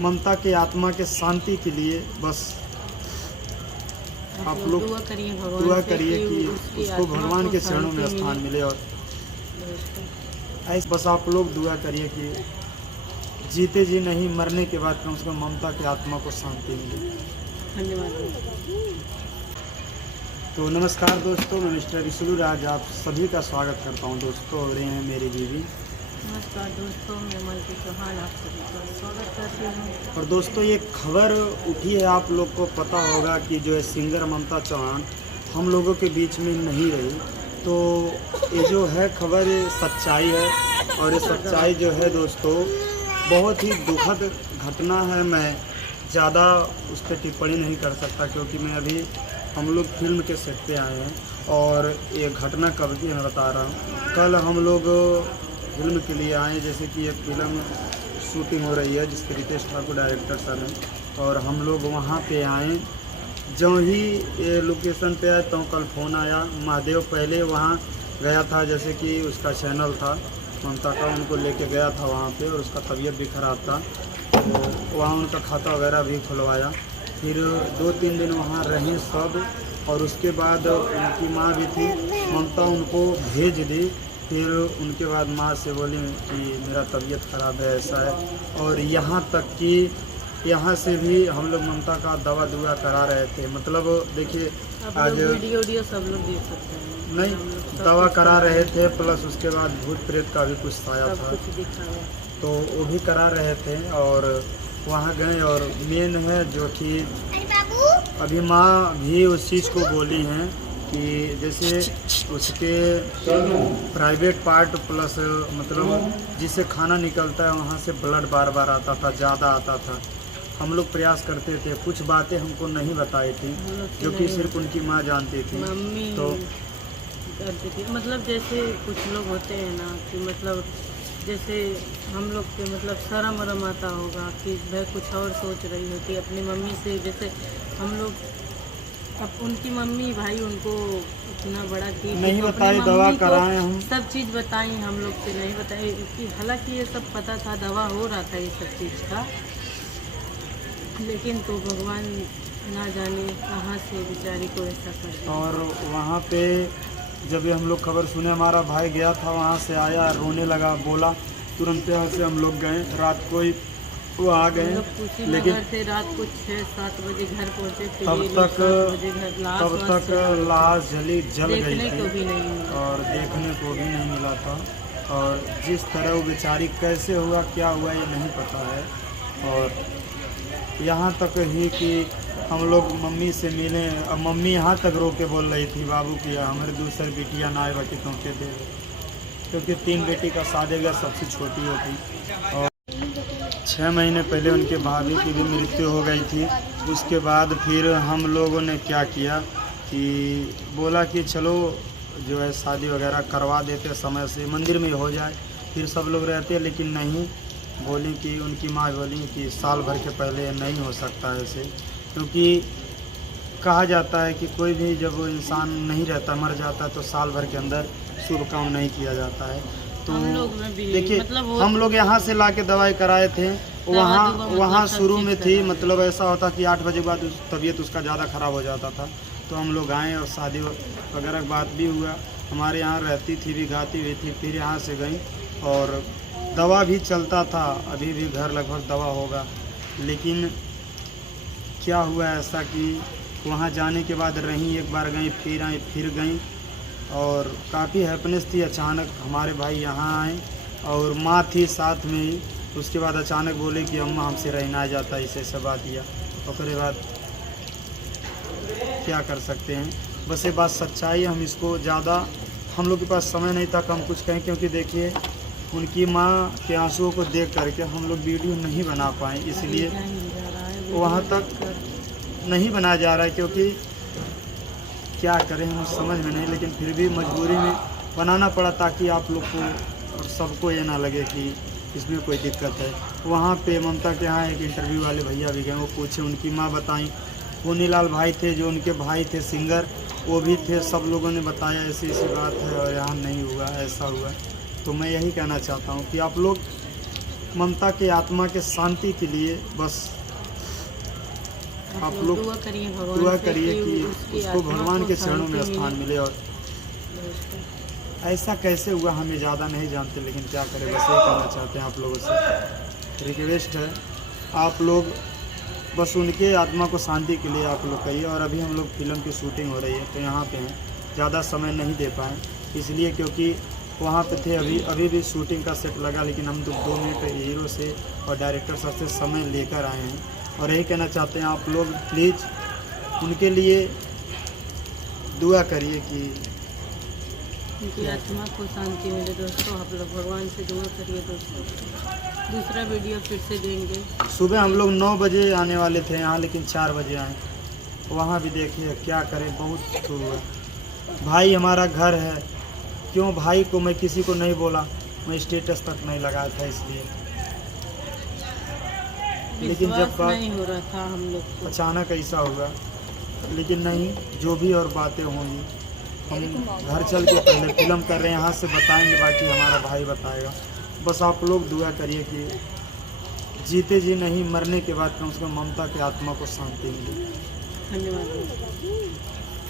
ममता के आत्मा के शांति के लिए बस आप लोग दुआ करिए कि उसको भगवान के चरणों में स्थान मिले। और ऐसे बस आप लोग दुआ करिए कि जीते जी नहीं, मरने के बाद कम से कम ममता की आत्मा को शांति मिले। धन्यवाद। तो नमस्कार दोस्तों, मैं मिस्टर रिसलू आज आप सभी का स्वागत करता हूं दोस्तों। और ये हैं मेरी बीवी। नमस्कार दोस्तों, मैं मलती चौहान आप सभी का स्वागत करती हूँ। और दोस्तों ये खबर उठी है, आप लोग को पता होगा कि जो है सिंगर ममता चौहान हम लोगों के बीच में नहीं रही। तो ये जो है खबर सच्चाई है, और ये सच्चाई जो है दोस्तों बहुत ही दुखद घटना है। मैं ज़्यादा उस पर टिप्पणी नहीं कर सकता क्योंकि मैं अभी हम लोग फिल्म के सेट पे आए हैं और ये घटना कब की मैं बता रहा हूँ। कल हम लोग फिल्म के लिए आए, जैसे कि एक फिल्म शूटिंग हो रही है जिसके रितेश ठाकुर डायरेक्टर सर हैं, और हम लोग वहाँ पे आए। जो ही ये लोकेशन पे आए तो कल फ़ोन आया। महादेव पहले वहाँ गया था, जैसे कि उसका चैनल था ममता का, उनको लेके गया था वहाँ पे, और उसका तबीयत भी ख़राब था तो वहाँ उनका खाता वगैरह भी खुलवाया। फिर 2-3 दिन वहाँ रहे सब, और उसके बाद उनकी माँ भी थी, ममता उनको भेज दी। फिर उनके बाद माँ से बोली कि मेरा तबीयत ख़राब है, ऐसा है। और यहाँ तक कि यहाँ से भी हम लोग ममता का दवा दुआ करा रहे थे। मतलब देखिए आज वीडियो सब लोग देख सकते हैं। नहीं, दवा करा रहे थे, प्लस उसके बाद भूत प्रेत का भी कुछ साया था तो वो भी करा रहे थे। और वहाँ गए, और मेन है जो कि अभी माँ भी उस चीज़ को बोली हैं कि जैसे उसके प्राइवेट पार्ट प्लस मतलब जिससे खाना निकलता है वहाँ से ब्लड बार बार आता था, ज़्यादा आता था। हम लोग प्रयास करते थे, कुछ बातें हमको नहीं बताई थी जो कि सिर्फ उनकी माँ जानती थी। तो करती थी, मतलब जैसे कुछ लोग होते हैं ना कि मतलब जैसे हम लोग के मतलब शर्म वरम आता होगा कि वह कुछ और सोच रही होती अपनी मम्मी से। जैसे हम लोग अब उनकी मम्मी भाई उनको इतना बड़ा की नहीं बताई, दवा कराएं हम सब चीज़ बताई, हम लोग से नहीं बताई। हालांकि ये सब पता था, दवा हो रहा था ये सब चीज़ का, लेकिन तो भगवान ना जाने कहाँ से बेचारी को ऐसा कर। और वहाँ पे जब ये हम लोग खबर सुने, हमारा भाई गया था वहाँ से, आया रोने लगा, बोला तुरंत यहाँ से हम लोग गए। रात को ही वो आ गए, लेकिन से रात को 6-7 बजे घर पहुँचे। तब तक लाश जल गई थी और देखने को भी नहीं मिला था। और जिस तरह वो बेचारी कैसे हुआ, क्या हुआ, ये नहीं पता है। और यहाँ तक ही कि हम लोग मम्मी से मिले, अब मम्मी यहाँ तक रो के बोल रही थी बाबू की हमारे दूसरी बेटियाँ ना आए बाकी तुमके दे, क्योंकि 3 बेटी का शादी सबसे छोटी होती। और 6 महीने पहले उनके भाभी की भी मृत्यु हो गई थी। उसके बाद फिर हम लोगों ने क्या किया कि बोला कि चलो जो है शादी वगैरह करवा देते, समय से मंदिर में हो जाए, फिर सब लोग रहते। लेकिन नहीं, बोली कि उनकी माँ बोली कि साल भर के पहले नहीं हो सकता ऐसे, क्योंकि कहा जाता है कि कोई भी जब वो इंसान नहीं रहता, मर जाता है, तो साल भर के अंदर शुभ काम नहीं किया जाता है। तो देखिए मतलब हम लोग यहाँ से ला के दवाई कराए थे, वहाँ शुरू में थी, मतलब ऐसा होता कि 8 बजे बाद तबीयत उसका ज़्यादा ख़राब हो जाता था। तो हम लोग आए और शादी वगैरह की बात भी हुआ, हमारे यहाँ रहती थी भी, गाती हुई थी। फिर यहाँ से गई और दवा भी चलता था, अभी भी घर लगभग दवा होगा। लेकिन क्या हुआ ऐसा कि वहाँ जाने के बाद रहीं, एक बार गई, फिर आई, फिर गई, और काफ़ी हैप्पीनेस थी। अचानक हमारे भाई यहाँ आए और माँ थी साथ में ही। उसके बाद अचानक बोले कि अम्मा हमसे रहना जाता, इसे सब बात किया। और फिर बाद क्या कर सकते हैं, बस ये बात सच्चाई। हम इसको ज़्यादा, हम लोग के पास समय नहीं था कम कुछ कहें, क्योंकि देखिए उनकी माँ के आंसुओं को देख करके हम लोग वीडियो नहीं बना पाए, इसलिए वहाँ तक नहीं बनाया जा रहा है। क्योंकि क्या करें हम समझ में नहीं, लेकिन फिर भी मजबूरी में बनाना पड़ा ताकि आप लोग को और सबको ये ना लगे कि इसमें कोई दिक्कत है। वहाँ पे ममता के यहाँ एक इंटरव्यू वाले भैया भी गए, वो पूछे, उनकी माँ बताई। पुनीलाल भाई थे जो उनके भाई थे सिंगर, वो भी थे। सब लोगों ने बताया ऐसी बात है और यहाँ नहीं हुआ, ऐसा हुआ। तो मैं यही कहना चाहता हूँ कि आप लोग ममता की आत्मा के शांति के लिए बस आप लोग दुआ करिए दुआ से करिए कि उसकी उसको आत्मा भगवान को के चरणों में शांति स्थान मिले। मिले। और ऐसा कैसे हुआ हमें ज़्यादा नहीं जानते, लेकिन क्या करें, बस यही कहना चाहते हैं आप लोगों से। रिक्वेस्ट है आप लोग बस उनके आत्मा को शांति के लिए आप लोग कहिए। और अभी हम लोग फिल्म की शूटिंग हो रही है तो यहाँ पे हैं, ज़्यादा समय नहीं दे पाए इसलिए, क्योंकि वहाँ पे थे। अभी भी शूटिंग का सेट लगा, लेकिन हम तो 2 मिनट हीरो से और डायरेक्टर साहब से समय लेकर आए हैं। और यही कहना चाहते हैं आप लोग प्लीज़ उनके लिए दुआ करिए कि उनकी आत्मा को शांति मिले। दोस्तों आप लोग भगवान से दुआ करिए। दोस्तों दूसरा वीडियो फिर से देंगे। सुबह हम लोग 9 बजे आने वाले थे यहाँ, लेकिन 4 बजे आए। वहाँ भी देखिए क्या करें, बहुत हुआ। भाई हमारा घर है, क्यों भाई को मैं किसी को नहीं बोला, मैं स्टेटस तक नहीं लगाया था इसलिए। लेकिन जब बात नहीं हो रहा था हम लोग को, अचानक ऐसा हुआ। लेकिन नहीं, जो भी और बातें होंगी हम घर चल के पहले फिल्म कर रहे हैं, यहाँ से बताएंगे, बाकी हमारा भाई बताएगा। बस आप लोग दुआ करिए कि जीते जी नहीं, मरने के बाद कम से कम ममता की आत्मा को शांति मिले। धन्यवाद।